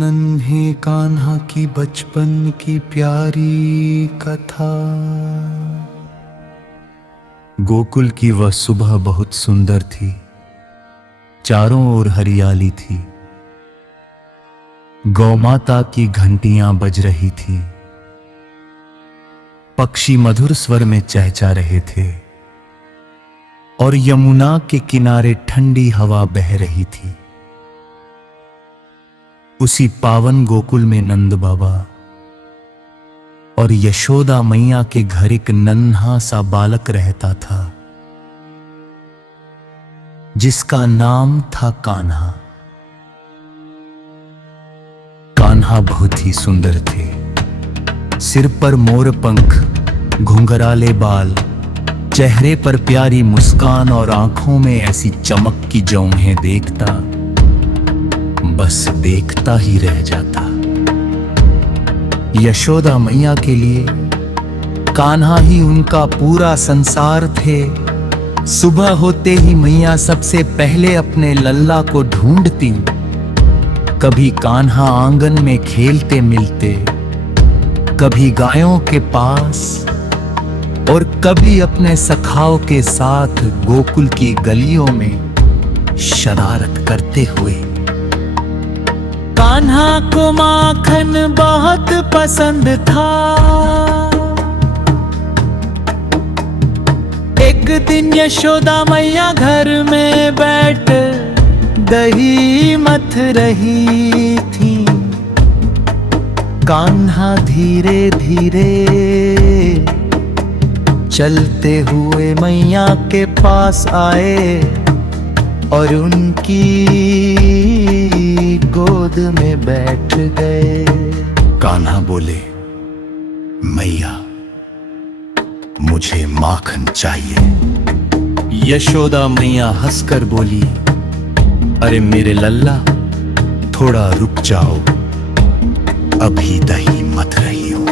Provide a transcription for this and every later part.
नन्हे कान्हा की बचपन की प्यारी कथा। गोकुल की वह सुबह बहुत सुंदर थी। चारों ओर हरियाली थी। गौमाता की घंटियां बज रही थी। पक्षी मधुर स्वर में चहचा रहे थे और यमुना के किनारे ठंडी हवा बह रही थी। उसी पावन गोकुल में नंद बाबा और यशोदा मैया के घर एक नन्हा सा बालक रहता था जिसका नाम था कान्हा। कान्हा बहुत ही सुंदर थे। सिर पर मोर पंख, घुंघराले बाल, चेहरे पर प्यारी मुस्कान और आंखों में ऐसी चमक की जो उन्हें देखता बस देखता ही रह जाता। यशोदा मैया के लिए कान्हा ही उनका पूरा संसार थे। सुबह होते ही मैया सबसे पहले अपने लल्ला को ढूंढती। कभी कान्हा आंगन में खेलते मिलते, कभी गायों के पास और कभी अपने सखाओं के साथ गोकुल की गलियों में शरारत करते हुए। कान्हा को माखन बहुत पसंद था। एक दिन यशोदा मैया घर में बैठ दही मथ रही थी। कान्हा धीरे धीरे चलते हुए मैया के पास आए और उनकी गोद में बैठ गए। कान्हा बोले, मैया मुझे माखन चाहिए। यशोदा मैया हंसकर बोली, अरे मेरे लल्ला थोड़ा रुक जाओ, अभी दही मथ रही हो।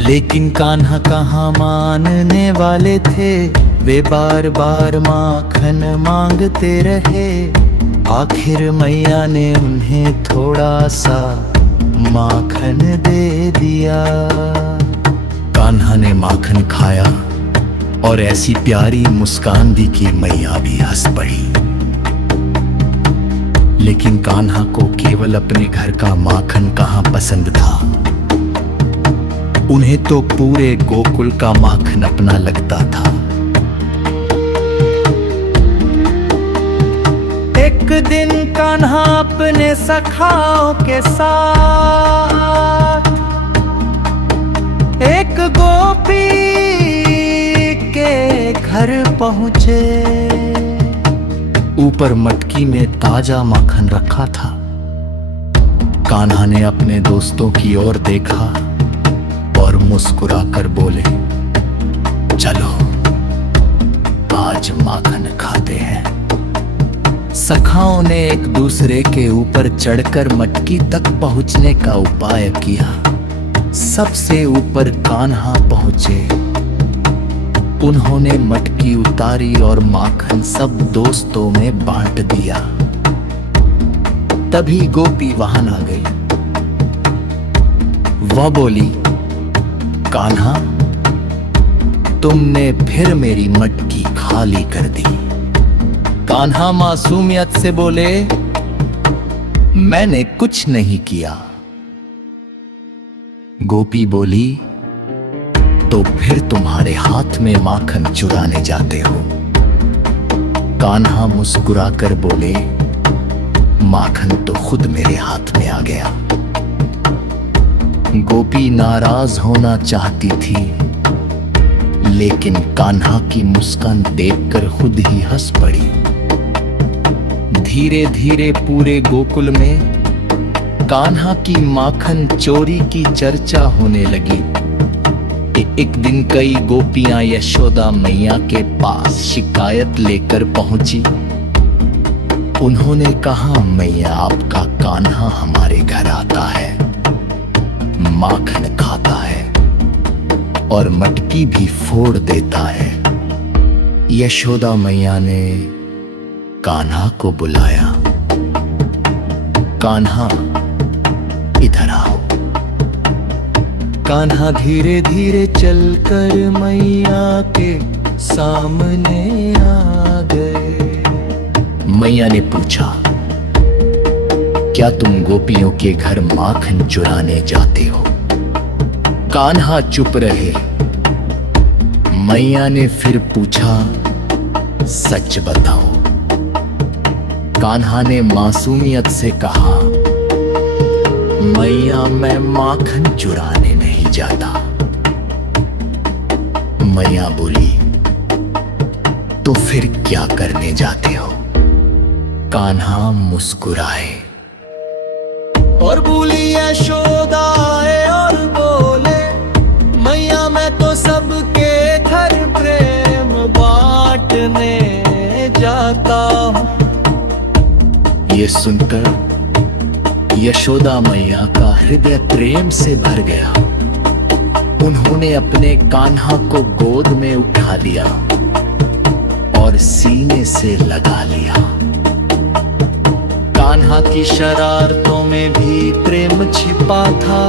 लेकिन कान्हा कहाँ मानने वाले थे। वे बार बार माखन मांगते रहे। आखिर मैया ने उन्हें थोड़ा सा माखन दे दिया। कान्हा ने माखन खाया और ऐसी प्यारी मुस्कान दी कि मैया भी हंस पड़ी। लेकिन कान्हा को केवल अपने घर का माखन कहाँ पसंद था। उन्हें तो पूरे गोकुल का माखन अपना लगता था। एक दिन कान्हा अपने सखाओं के साथ एक गोपी के घर पहुंचे। ऊपर मटकी में ताजा माखन रखा था। कान्हा ने अपने दोस्तों की ओर देखा और मुस्कुराकर बोले, चलो आज माखन खाते हैं। सखाओं ने एक दूसरे के ऊपर चढ़कर मटकी तक पहुंचने का उपाय किया। सबसे ऊपर कान्हा पहुंचे। उन्होंने मटकी उतारी और माखन सब दोस्तों में बांट दिया। तभी गोपी वहां आ गई। वह बोली, कान्हा तुमने फिर मेरी मटकी खाली कर दी। कान्हा मासूमियत से बोले, मैंने कुछ नहीं किया। गोपी बोली, तो फिर तुम्हारे हाथ में माखन चुराने जाते हो। कान्हा मुस्कुराकर बोले, माखन तो खुद मेरे हाथ में आ गया। गोपी नाराज होना चाहती थी, लेकिन कान्हा की मुस्कान देखकर खुद ही हंस पड़ी। धीरे धीरे पूरे गोकुल में कान्हा की माखन चोरी की चर्चा होने लगी। एक दिन कई गोपियां यशोदा मैया के पास शिकायत लेकर पहुंची। उन्होंने कहा, मैया आपका कान्हा हमारे घर आता है, माखन खाता है और मटकी भी फोड़ देता है। यशोदा मैया ने कान्हा को बुलाया, कान्हा इधर आओ। कान्हा धीरे धीरे चलकर मैया के सामने आ गए। मैया ने पूछा, क्या तुम गोपियों के घर माखन चुराने जाते हो? कान्हा चुप रहे। मैया ने फिर पूछा, सच बताओ। कान्हा ने मासूमियत से कहा, मैया मैं माखन चुराने नहीं जाता। मैया बोली, तो फिर क्या करने जाते हो? कान्हा मुस्कुराए और बोली, यशोदा आए और बोले, मैया मैं तो सबके घर प्रेम बांटने जाता हूं। ये सुनकर यशोदा मैया का हृदय प्रेम से भर गया। उन्होंने अपने कान्हा को गोद में उठा लिया और सीने से लगा लिया। कान्हा की शरारतों में भी प्रेम छिपा था।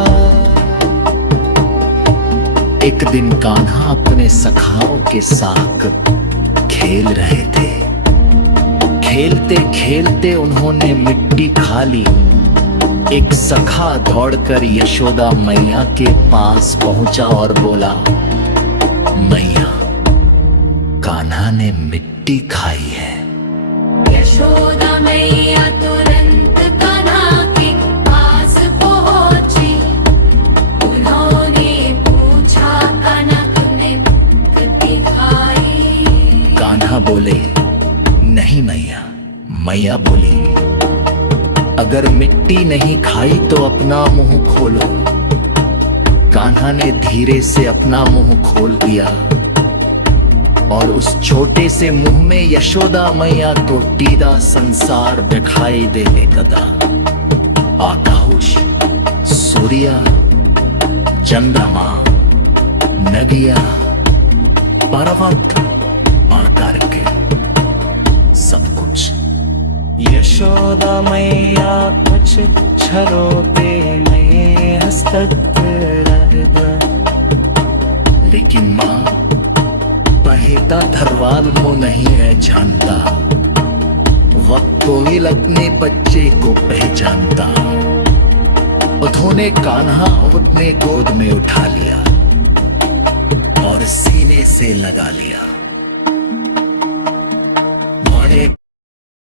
एक दिन कान्हा अपने सखाओं के साथ खेल रहे थे। खेलते खेलते उन्होंने मिट्टी खा ली। एक सखा दौड़कर यशोदा मैया के पास पहुंचा और बोला, मैया कान्हा ने मिट्टी खाई है। यशोदा मैया तुरंत कान्हा के पास पहुंची। उन्होंने पूछा, कान्हा तुमने मिट्टी खाई? कान्हा बोले, नहीं मैया। मैया बोली, अगर मिट्टी नहीं खाई तो अपना मुंह खोलो। कान्हा ने धीरे से अपना मुंह खोल दिया और उस छोटे से मुंह में यशोदा मैया को टीदा संसार दिखाई देने लगा। आकाश, सूर्य, चंद्रमा, नदियां, पर्वत और करके सब कुछ। यशोदा मैया कुछ छरोते में हस्तक रह गया। लेकिन माँ, पहेता धरवाल को नहीं है जानता। वक्त कोविल अपने बच्चे को पहचानता। उन्होंने कान्हा अपने गोद में उठा लिया और सीने से लगा लिया।